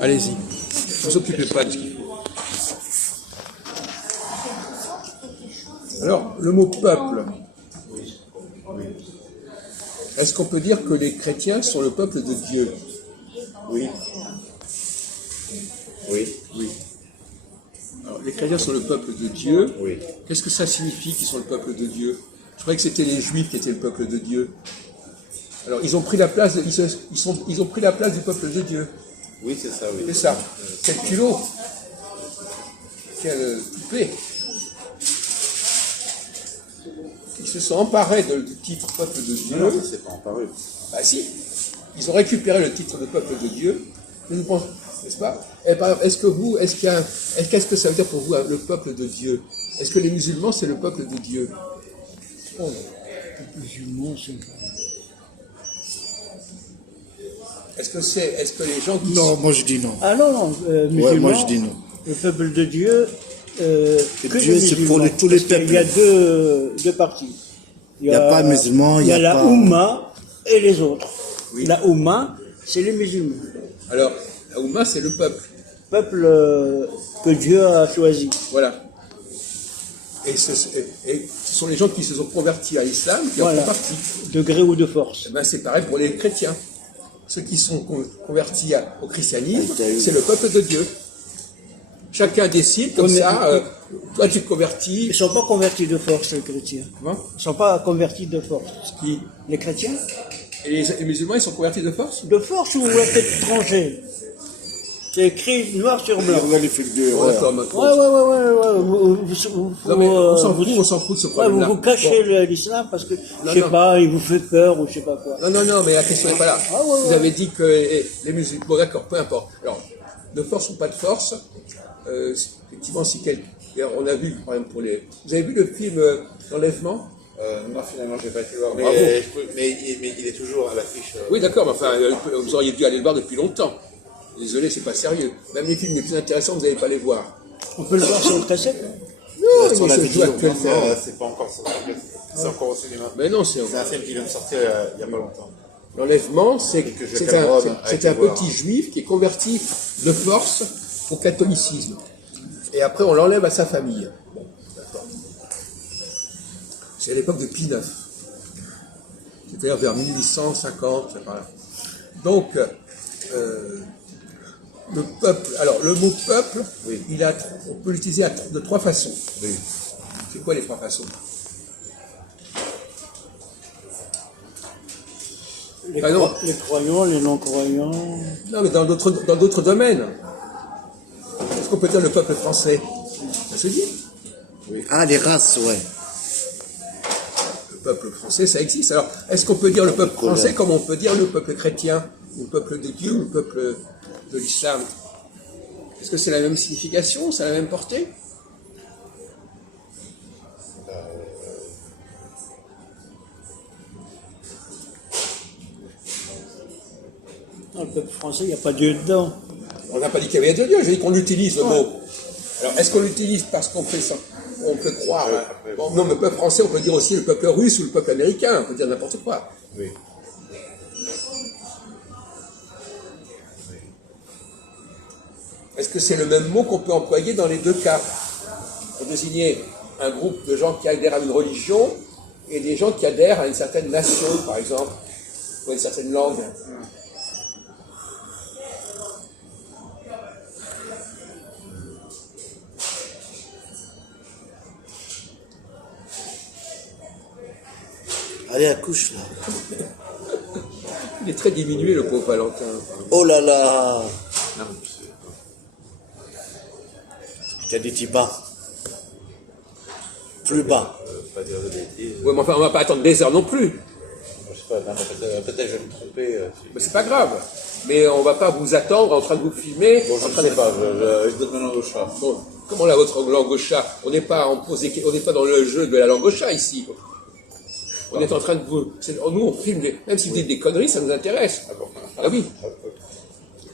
Allez-y. Ne vous occupez pas de ce qu'il faut. Alors, le mot peuple. Est-ce qu'on peut dire que les chrétiens sont le peuple de Dieu? Oui. Oui. Oui. Alors, les chrétiens sont le peuple de Dieu. Oui. Qu'est-ce que ça signifie qu'ils sont le peuple de Dieu? Je croyais que c'était les Juifs qui étaient le peuple de Dieu. Alors, ils ont pris la place, ils ont pris la place du peuple de Dieu. Oui, c'est ça, oui. C'est ça. Quel culot. Quel toupet. Ils se sont emparés du titre peuple de Dieu. Non, ça c'est pas emparé. Bah si. Ils ont récupéré le titre de peuple de Dieu. N'est-ce pas? Et par exemple, qu'est-ce que ça veut dire pour vous, le peuple de Dieu? Est-ce que les musulmans, c'est le peuple de Dieu? Oh, les musulmans, c'est... Est-ce que les gens qui Non, moi je dis non. Ah non, musulmans, Ouais, moi je dis non. le peuple de Dieu, que Dieu, les c'est musulmans, pour tous les parce qu'il peuples. y a deux parties. Il n'y a pas musulmans, il y a la pas... Oumma et les autres. Oui. La Oumma, c'est les musulmans. Alors, la Oumma, c'est le peuple. Peuple que Dieu a choisi. Voilà. Et ce sont les gens qui se sont convertis à l'islam qui en Voilà. font partie. De gré ou de force. Eh ben, c'est pareil pour les chrétiens. Ceux qui sont convertis au christianisme, c'est le peuple de Dieu. Chacun décide comme ça, toi tu te convertis. Ils ne sont pas convertis de force, les chrétiens. Comment? Ils ne sont pas convertis de force. Qui? Les chrétiens? Et les musulmans, ils sont convertis de force? De force ou étranger? C'est écrit noir sur blanc. Regarde les figues de... Bon, d'accord, maintenant. Ouais. Non, mais on s'en fout de ce Ouais, problème-là. vous cachez Bon. l'islam parce que, je Non, sais non. pas, il vous fait peur ou je sais pas quoi. Non, mais la question n'est pas là. Ah, ouais. Vous avez dit que les musulmans... Bon, d'accord, peu importe. Alors, de force ou pas de force, effectivement, si quelqu'un... On a vu, par exemple, pour les... Vous avez vu le film L'Enlèvement? Non, finalement, je n'ai pas été voir. Bravo. Mais il est toujours à l'affiche. Oui, d'accord, mais enfin, vous auriez dû aller le voir depuis longtemps. Désolé, c'est pas sérieux. Même les films les plus intéressants, vous n'allez pas les voir. On peut le voir sur le cassette? Non, sur mais la se joue vidéo. actuellement. C'est pas encore sorti. C'est encore au cinéma. Mais non, c'est... C'est un film qui vient de sortir il y a pas longtemps. L'enlèvement, c'est que je un été voir. petit juif qui est converti de force au catholicisme. Et après, on l'enlève à sa famille. Bon, d'accord. C'est à l'époque de Pie IX. C'est-à-dire vers 1850, c'est par là. Donc, le peuple... Alors, le mot peuple, Oui. on peut l'utiliser de trois façons. Oui. C'est quoi les trois façons? Les, Ah non. les croyants, les non-croyants. Non, mais dans d'autres domaines. Est-ce qu'on peut dire le peuple français? Ça se dit. Ah, les races, ouais. Le peuple français, ça existe. Alors, est-ce qu'on peut dire le peuple français comme on peut dire le peuple chrétien, ou le peuple de Dieu, ou le peuple de l'islam? Est-ce que c'est la même signification, c'est la même portée? Dans le peuple français, il n'y a pas Dieu dedans. On n'a pas dit qu'il y avait de Dieu, j'ai dit qu'on utilise le mot. Alors, est-ce qu'on l'utilise parce qu'on fait ça? On peut croire. Hein. Bon, non, mais le peuple français, on peut dire aussi le peuple russe ou le peuple américain, on peut dire n'importe quoi. Oui. Est-ce que c'est le même mot qu'on peut employer dans les deux cas? Pour désigner un groupe de gens qui adhèrent à une religion et des gens qui adhèrent à une certaine nation, par exemple, ou à une certaine langue. Allez, accouche, là. Il est très diminué, le pauvre Valentin. Oh là là. Non, Il y a des petits bas. Plus bas. pas dire de bêtises. Oui, mais enfin, on va pas attendre des heures non plus. Je sais pas, non, peut-être je vais me tromper. Mais c'est pas grave. Mais on va pas vous attendre en train de vous filmer. Bon, je ne sais pas, je donne ma langue au chat. Bon, comment la votre langue au chat? On n'est pas dans le jeu de la langue au chat ici. On est en train de vous... Nous, on filme, même si vous dites des conneries, ça nous intéresse. Ah bon. Ah oui,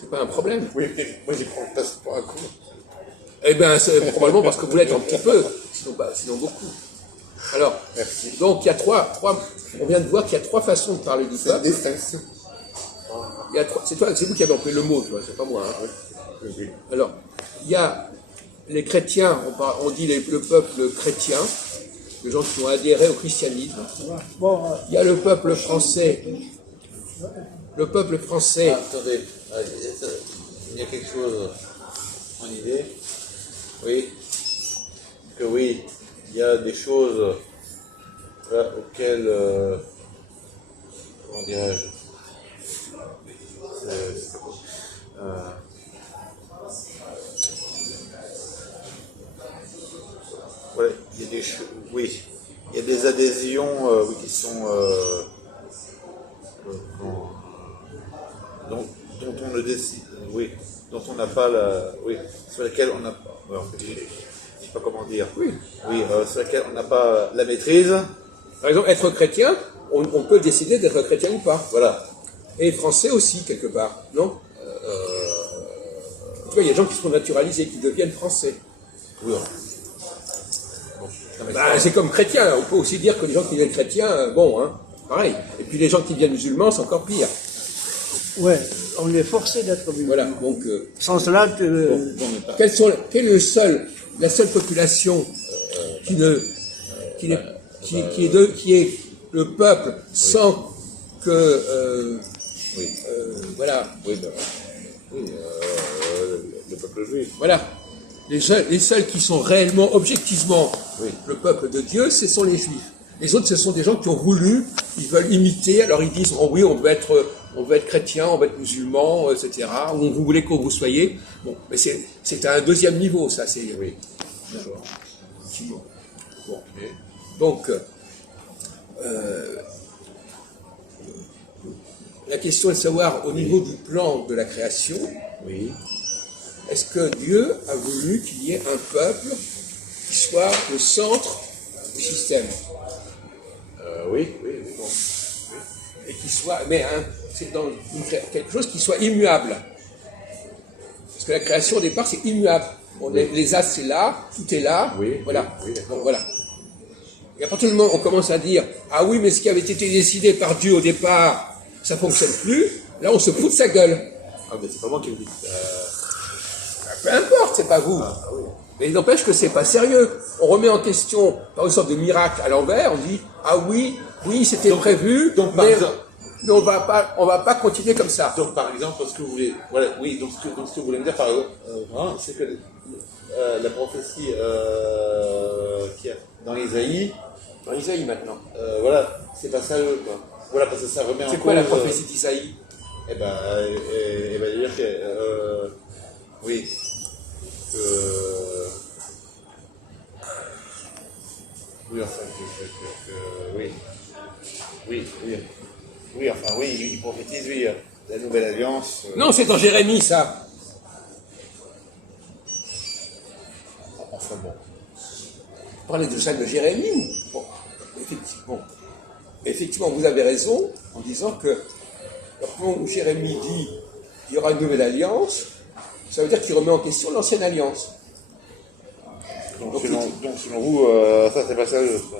c'est pas un problème. Oui, mais moi j'y prends pas pour un coup. Eh bien, c'est probablement parce que vous l'êtes un petit peu, sinon beaucoup. Alors, Merci. donc il y a trois, on vient de voir qu'il y a trois façons de parler du C'est une peuple. distinction. C'est vous qui avez employé le mot, tu vois, c'est pas moi. Hein. Alors, il y a les chrétiens, on dit le peuple chrétien, les gens qui ont adhéré au christianisme. Bon, Il y a le peuple français. Le peuple français. Ah, attendez, il y a quelque chose en idée. Oui. Que oui, il y a des choses auxquelles, comment dirais-je, ouais, il y a des oui, il y a des adhésions oui, qui sont dont on ne décide, oui, dont on n'a pas la, oui, sur lesquelles on n'a pas, ouais, en fait, je sais pas comment dire, Oui. oui, sur lesquelles on n'a pas la maîtrise, Par exemple, être chrétien, on peut décider d'être chrétien ou pas. voilà, Et français aussi, quelque part, non Tu vois, il y a des gens qui sont naturalisés, qui deviennent français. oui, non, mais C'est comme chrétien, on peut aussi dire que les gens qui deviennent chrétiens, bon, hein, pareil. Et puis les gens qui deviennent musulmans, c'est encore pire. ouais, on est forcé d'être musulman. Voilà, donc... Sans cela, quelle est la seule population qui est le peuple sans que oui, voilà, oui, le peuple juif, voilà, les seuls qui sont réellement objectivement oui, le peuple de Dieu, ce sont les Juifs. Les autres, ce sont des gens qui ont voulu, ils veulent imiter, alors ils disent oh oui, on veut être chrétien, on veut être musulman, etc. Ou vous voulez que vous soyez. Bon, mais c'est à un deuxième niveau, ça. C'est oui, effectivement. Bon. Donc, la question est de savoir au niveau du plan de la création, oui, est-ce que Dieu a voulu qu'il y ait un peuple qui soit le centre du système oui, oui, oui, bon, et qui soit, mais c'est dans quelque chose qui soit immuable. Parce que la création au départ c'est immuable. Les astres c'est là, tout est là, oui, voilà. oui, d'accord. Donc, voilà. Et à partir du moment où on commence à dire ah oui mais ce qui avait été décidé par Dieu au départ ça fonctionne plus, là on se fout de sa gueule. Ah, mais c'est pas moi qui vous dis. Peu importe, c'est pas vous. Oui. Mais il n'empêche que c'est pas sérieux. On remet en question par une sorte de miracle à l'envers, on dit ah oui, c'était prévu, donc, par mais exemple, on va pas continuer comme ça. donc par exemple, ce que vous voulez, voilà, oui, donc ce que vous voulez me dire par exemple, c'est que la prophétie qu'il y a dans Isaïe, Dans Isaïe maintenant. voilà, c'est pas sérieux, quoi. Voilà, parce que ça remet en cause. C'est quoi la prophétie d'Isaïe? Eh ben, dire que, oui, oui, enfin, oui, enfin, oui, il prophétise, oui, la nouvelle alliance. Non, c'est dans Jérémie ça. Enfin bon. Vous parlez de ça de Jérémie ou... Bon, effectivement, vous avez raison en disant que quand Jérémie dit qu'il y aura une nouvelle alliance, ça veut dire qu'il remet en question l'ancienne alliance. Donc selon vous, ça c'est pas sérieux. Ça.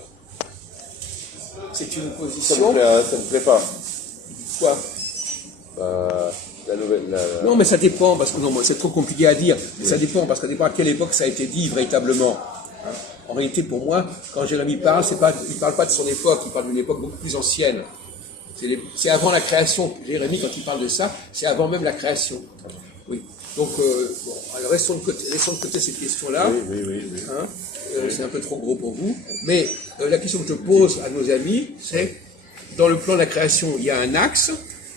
C'est une Ça position... me plaît pas. Quoi? La nouvelle. Non, mais ça dépend, parce que non, c'est trop compliqué à dire. Mais ça dépend, parce que ça dépend à quelle époque ça a été dit véritablement. En réalité, pour moi, quand Jérémie parle, il ne parle pas de son époque, il parle d'une époque beaucoup plus ancienne. C'est avant la création. Jérémie, quand il parle de ça, c'est avant même la création. Oui. Donc, bon, alors laissons de côté cette question-là. Oui. Hein, c'est un peu trop gros pour vous. Mais la question que je pose à nos amis, c'est, dans le plan de la création, il y a un axe,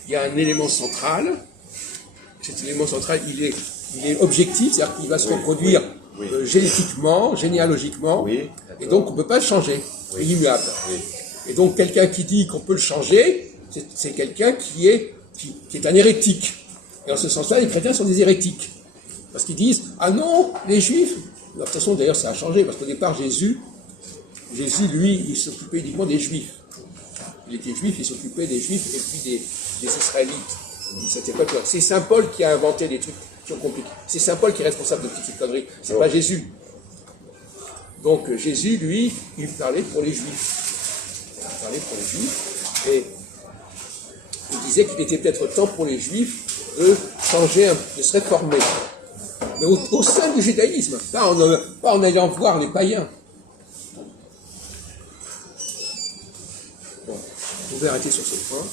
il y a un élément central. Cet élément central, il est objectif, c'est-à-dire qu'il va se reproduire génétiquement, généalogiquement, et donc on ne peut pas le changer, c'est immuable. Oui. Et donc quelqu'un qui dit qu'on peut le changer, c'est quelqu'un qui est un hérétique. Et en ce sens-là, les chrétiens sont des hérétiques. Parce qu'ils disent, ah non, les juifs, de toute façon d'ailleurs ça a changé, parce qu'au départ Jésus, lui, il s'occupait uniquement des juifs. Il était juif, il s'occupait des juifs et puis des israélites. C'est Saint Paul qui a inventé des trucs qui sont compliqués. C'est Saint Paul qui est responsable de toutes ces conneries. C'est pas Jésus. Donc Jésus, lui, il parlait pour les Juifs. Il parlait pour les Juifs. Et Il disait qu'il était peut-être temps pour les Juifs de changer, de se réformer. Mais au sein du judaïsme, pas en allant voir les païens. Bon, on pouvait arrêter sur ce point.